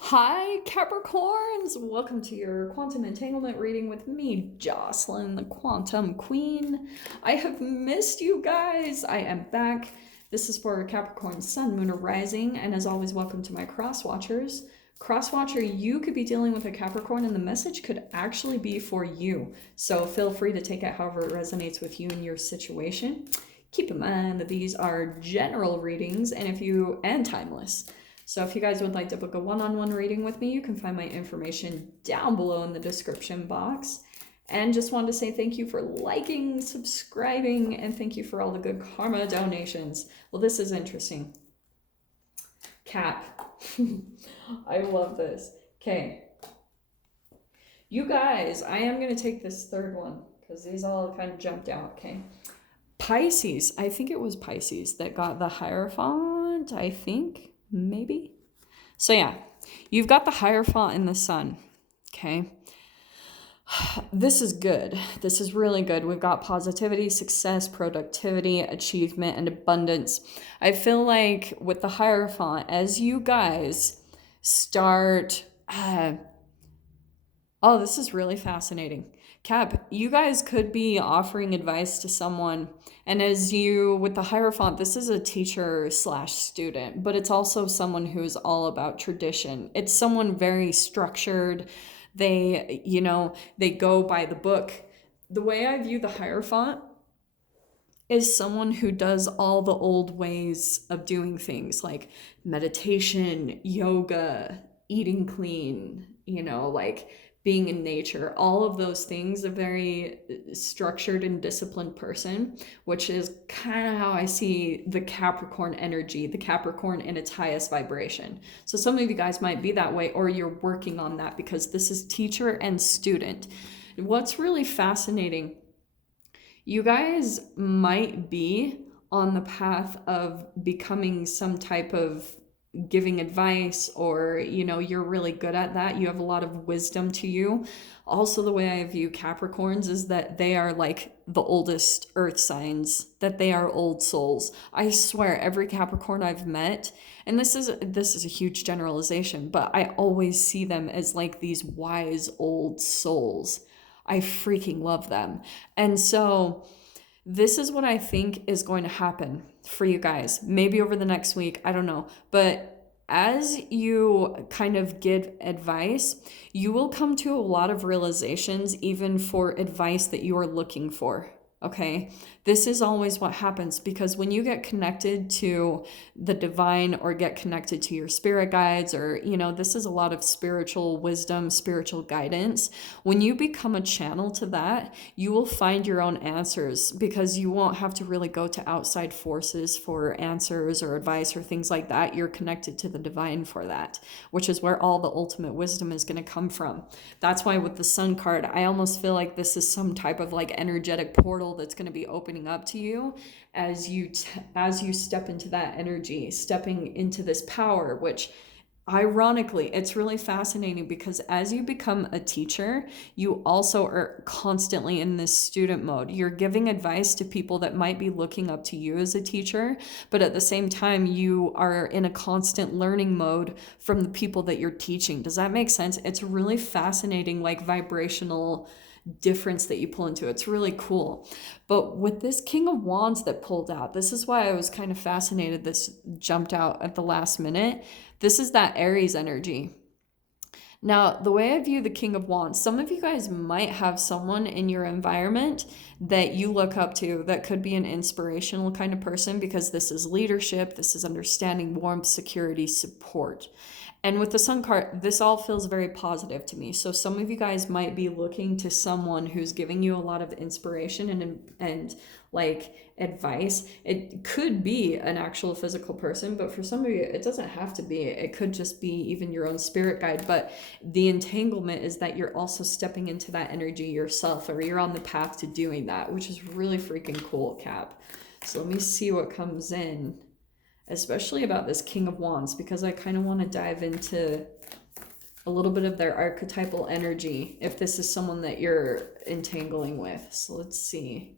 Hi, Capricorns! Welcome to your quantum entanglement reading with me, Jocelyn, the Quantum Queen. I have missed you guys. I am back. This is for Capricorn Sun, Moon, or Rising, and as always, welcome to my cross watchers. Cross watcher, you could be dealing with a Capricorn, and the message could actually be for you. So feel free to take it however it resonates with you and your situation. Keep in mind that these are general readings and timeless. So if you guys would like to book a one-on-one reading with me, you can find my information down below in the description box. And just wanted to say thank you for liking, subscribing, and thank you for all the good karma donations. Well, this is interesting. Cap. I love this. Okay. You guys, I am going to take this third one because these all kind of jumped out, okay? Pisces. I think it was Pisces that got the Hierophant, I think. Maybe. So yeah, you've got the Hierophant in the Sun. Okay. This is good. This is really good. We've got positivity, success, productivity, achievement, and abundance. I feel like with the Hierophant, as you guys start... oh, this is really fascinating. Cap, you guys could be offering advice to someone, and as you, with the Hierophant, this is a teacher slash student, but it's also someone who is all about tradition. It's someone very structured. They, they go by the book. The way I view the Hierophant is someone who does all the old ways of doing things like meditation, yoga, eating clean, like being in nature, all of those things, a very structured and disciplined person, which is kind of how I see the Capricorn energy, the Capricorn in its highest vibration. So some of you guys might be that way, or you're working on that because this is teacher and student. What's really fascinating, you guys might be on the path of becoming some type of giving advice, or you're really good at that. You have a lot of wisdom to you. Also, the way I view Capricorns is that they are like the oldest earth signs, that they are old souls. I swear every Capricorn I've met, and this is a huge generalization, but I always see them as like these wise old souls. I freaking love them. And so this is what I think is going to happen for you guys. Maybe over the next week, I don't know. But as you kind of give advice, you will come to a lot of realizations, even for advice that you are looking for. Okay, this is always what happens, because when you get connected to the divine or get connected to your spirit guides, or this is a lot of spiritual wisdom, spiritual guidance. When you become a channel to that, you will find your own answers, because you won't have to really go to outside forces for answers or advice or things like that. You're connected to the divine for that, which is where all the ultimate wisdom is going to come from. That's why with the Sun card, I almost feel like this is some type of like energetic portal that's going to be opening up to you as you step into that energy, stepping into this power, which ironically, it's really fascinating, because as you become a teacher, you also are constantly in this student mode. You're giving advice to people that might be looking up to you as a teacher, but at the same time, you are in a constant learning mode from the people that you're teaching. Does that make sense? It's really fascinating, like vibrational difference that you pull into. It's really cool. But with this King of Wands that pulled out, this is why I was kind of fascinated. This jumped out at the last minute. This is that Aries energy. Now, the way I view the King of Wands, some of you guys might have someone in your environment that you look up to that could be an inspirational kind of person, because this is leadership, this is understanding, warmth, security, support. And with the Sun card, this all feels very positive to me. So some of you guys might be looking to someone who's giving you a lot of inspiration and like advice. It could be an actual physical person, but for some of you, it doesn't have to be. It could just be even your own spirit guide. But the entanglement is that you're also stepping into that energy yourself, or you're on the path to doing that, which is really freaking cool, Cap. So let me see what comes in, especially about this King of Wands, because I kind of want to dive into a little bit of their archetypal energy, if this is someone that you're entangling with. So let's see.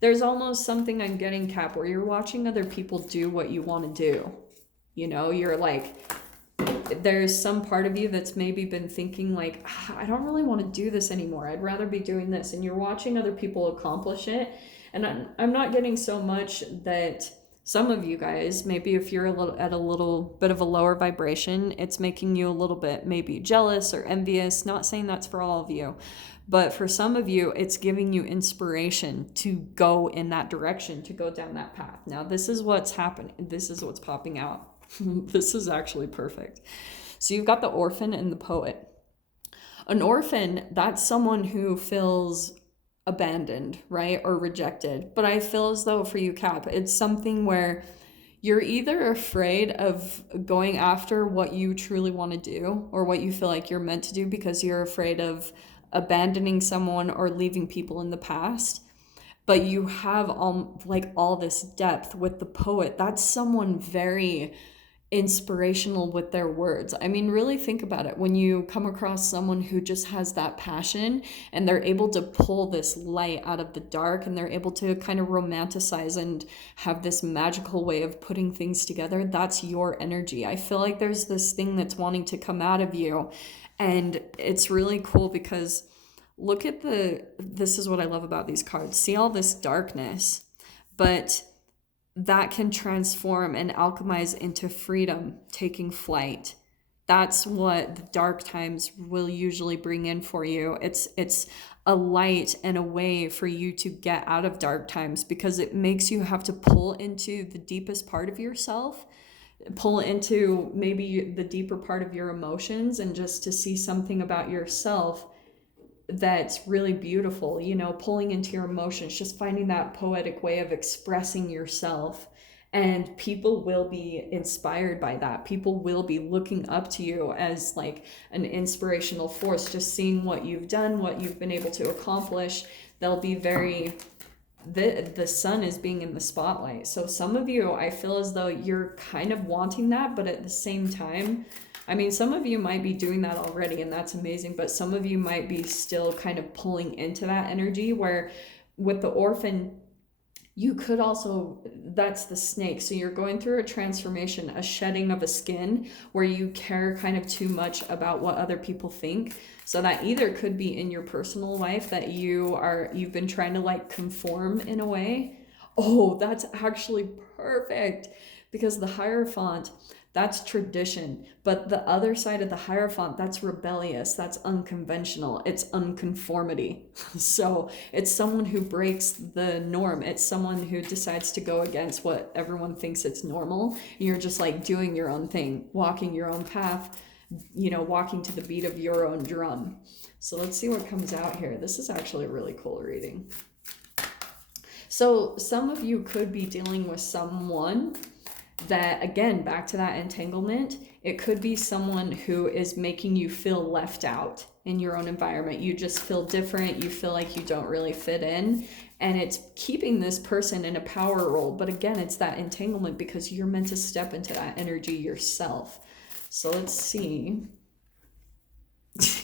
There's almost something I'm getting, Cap, where you're watching other people do what you want to do. You're like, there's some part of you that's maybe been thinking like, I don't really want to do this anymore. I'd rather be doing this. And you're watching other people accomplish it. And I'm not getting so much that some of you guys, maybe if you're at a little bit of a lower vibration, it's making you a little bit maybe jealous or envious. Not saying that's for all of you, but for some of you, it's giving you inspiration to go in that direction, to go down that path. Now, this is what's happening. This is what's popping out. This is actually perfect. So you've got the orphan and the poet. An orphan, that's someone who feels abandoned, right? Or rejected. But I feel as though for you, Cap, it's something where you're either afraid of going after what you truly want to do or what you feel like you're meant to do because you're afraid of abandoning someone or leaving people in the past. But you have all this depth with the poet. That's someone very inspirational with their words. I mean, really think about it. When you come across someone who just has that passion and they're able to pull this light out of the dark and they're able to kind of romanticize and have this magical way of putting things together, that's your energy. I feel like there's this thing that's wanting to come out of you. And it's really cool because look at this is what I love about these cards. See all this darkness, but that can transform and alchemize into freedom, taking flight. That's what the dark times will usually bring in for you. It's a light and a way for you to get out of dark times because it makes you have to pull into the deepest part of yourself, pull into maybe the deeper part of your emotions, and just to see something about yourself that's really beautiful, pulling into your emotions, just finding that poetic way of expressing yourself. And people will be inspired by that. People will be looking up to you as like an inspirational force, just seeing what you've done, what you've been able to accomplish. They'll be the sun is being in the spotlight. So some of you, I feel as though you're kind of wanting that, but at the same time, I mean, some of you might be doing that already, and that's amazing, but some of you might be still kind of pulling into that energy where with the orphan, you could also, that's the snake. So you're going through a transformation, a shedding of a skin where you care kind of too much about what other people think. So that either could be in your personal life that you've been trying to like conform in a way. Oh, that's actually perfect because the Hierophant, that's tradition. But the other side of the Hierophant, that's rebellious, that's unconventional, it's unconformity. So it's someone who breaks the norm. It's someone who decides to go against what everyone thinks it's normal. And you're just like doing your own thing, walking your own path, walking to the beat of your own drum. So let's see what comes out here. This is actually a really cool reading. So some of you could be dealing with someone that, again, back to that entanglement, it could be someone who is making you feel left out in your own environment. You just feel different. You feel like you don't really fit in. And it's keeping this person in a power role. But again, it's that entanglement because you're meant to step into that energy yourself. So let's see.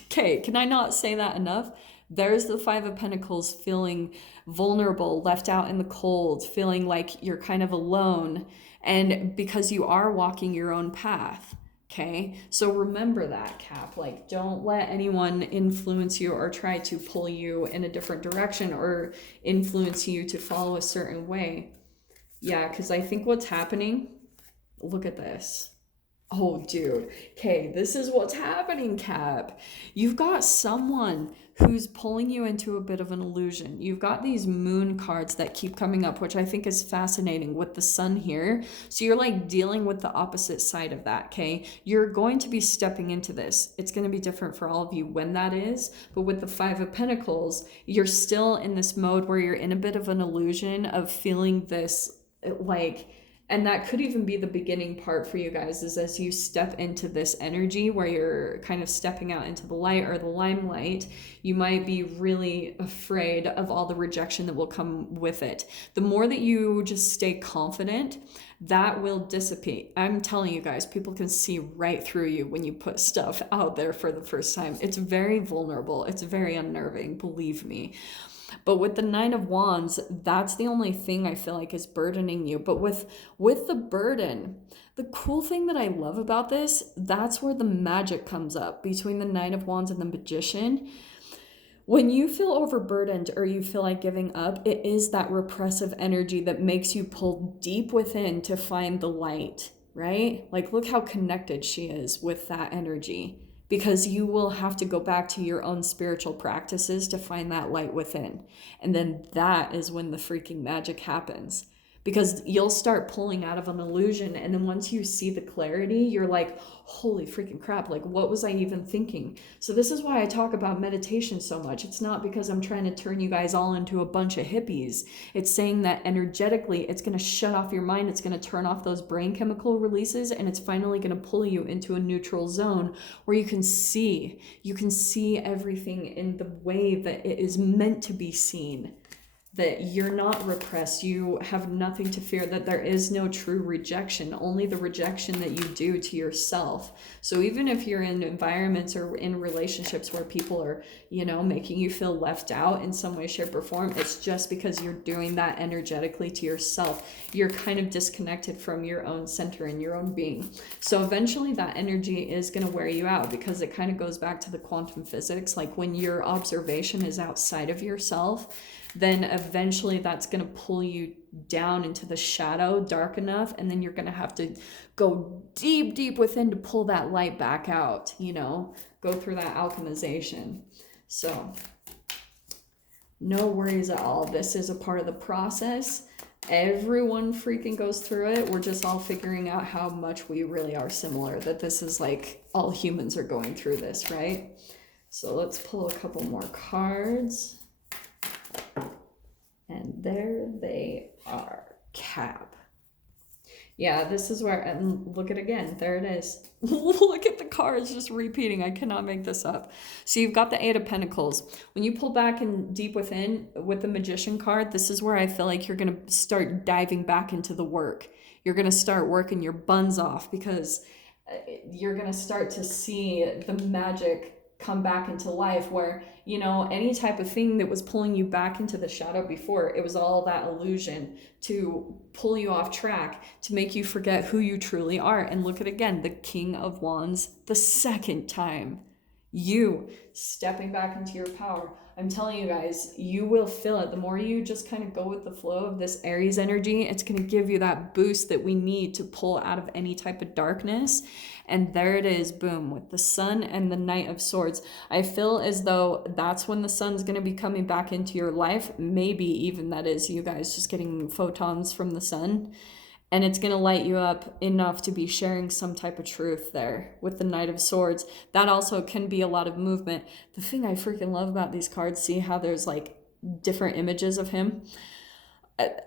Okay, can I not say that enough? There's the Five of Pentacles, feeling vulnerable, left out in the cold, feeling like you're kind of alone. And because you are walking your own path, okay? So remember that, Cap. Like, don't let anyone influence you or try to pull you in a different direction or influence you to follow a certain way. Yeah, because I think what's happening, look at this. Oh, dude. Okay, this is what's happening, Cap. You've got someone who's pulling you into a bit of an illusion. You've got these moon cards that keep coming up, which I think is fascinating with the sun here. So you're like dealing with the opposite side of that, okay? You're going to be stepping into this. It's going to be different for all of you when that is. But with the Five of Pentacles, you're still in this mode where you're in a bit of an illusion of feeling this like, and that could even be the beginning part for you guys, is as you step into this energy where you're kind of stepping out into the light or the limelight, you might be really afraid of all the rejection that will come with it. The more that you just stay confident, that will dissipate. I'm telling you guys, people can see right through you when you put stuff out there for the first time. It's very vulnerable. It's very unnerving, believe me. But with the Nine of Wands, that's the only thing I feel like is burdening you. But with the burden, The cool thing that I love about this, that's where the magic comes up between the Knight of Wands and the Magician. When you feel overburdened or you feel like giving up, it is that repressive energy that makes you pull deep within to find the light, right? Like, look how connected she is with that energy, because you will have to go back to your own spiritual practices to find that light within. And then that is when the freaking magic happens. Because you'll start pulling out of an illusion, and then once you see the clarity, you're like, holy freaking crap, like, what was I even thinking? So this is why I talk about meditation so much. It's not because I'm trying to turn you guys all into a bunch of hippies. It's saying that energetically, it's going to shut off your mind, it's going to turn off those brain chemical releases, and it's finally going to pull you into a neutral zone where you can see everything in the way that it is meant to be seen. That you're not repressed, you have nothing to fear, that there is no true rejection, only the rejection that you do to yourself. So even if you're in environments or in relationships where people are, making you feel left out in some way, shape, or form, it's just because you're doing that energetically to yourself. You're kind of disconnected from your own center and your own being. So eventually that energy is going to wear you out, because it kind of goes back to the quantum physics. Like, when your observation is outside of yourself, then eventually that's going to pull you down into the shadow dark enough, and then you're going to have to go deep within to pull that light back out, go through that alchemization. So no worries at all. This is a part of the process. Everyone freaking goes through it. We're just all figuring out how much we really are similar, that this is like all humans are going through this, right? So let's pull a couple more cards. And there they are. Cap. Yeah, this is where, and look at again, there it is. Look at the cards just repeating. I cannot make this up. So you've got the Eight of Pentacles. When you pull back and deep within with the Magician card, this is where I feel like you're going to start diving back into the work. You're going to start working your buns off, because you're going to start to see the magic come back into life, where any type of thing that was pulling you back into the shadow before, it was all that illusion to pull you off track, to make you forget who you truly are. And look at again, the King of Wands, the second time, you stepping back into your power. I'm telling you guys, you will feel it. The more you just kind of go with the flow of this Aries energy, it's going to give you that boost that we need to pull out of any type of darkness. And there it is, boom, with the Sun and the Knight of Swords. I feel as though that's when the Sun's going to be coming back into your life. Maybe even that is you guys just getting photons from the Sun. And it's going to light you up enough to be sharing some type of truth there with the Knight of Swords. That also can be a lot of movement. The thing I freaking love about these cards, see how there's like different images of him?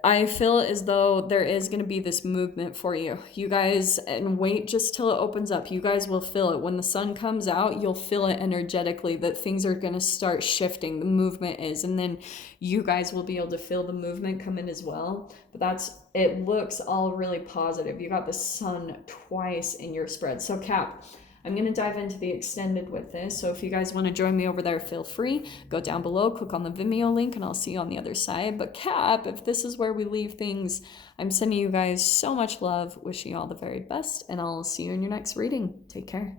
I feel as though there is going to be this movement for you. You guys, and wait just till it opens up. You guys will feel it. When the Sun comes out, you'll feel it energetically that things are going to start shifting. The movement is. And then you guys will be able to feel the movement come in as well. But it looks all really positive. You got the Sun twice in your spread. So Cap, I'm going to dive into the extended with this. So if you guys want to join me over there, feel free. Go down below, click on the Vimeo link, and I'll see you on the other side. But Cap, if this is where we leave things, I'm sending you guys so much love, wishing you all the very best, and I'll see you in your next reading. Take care.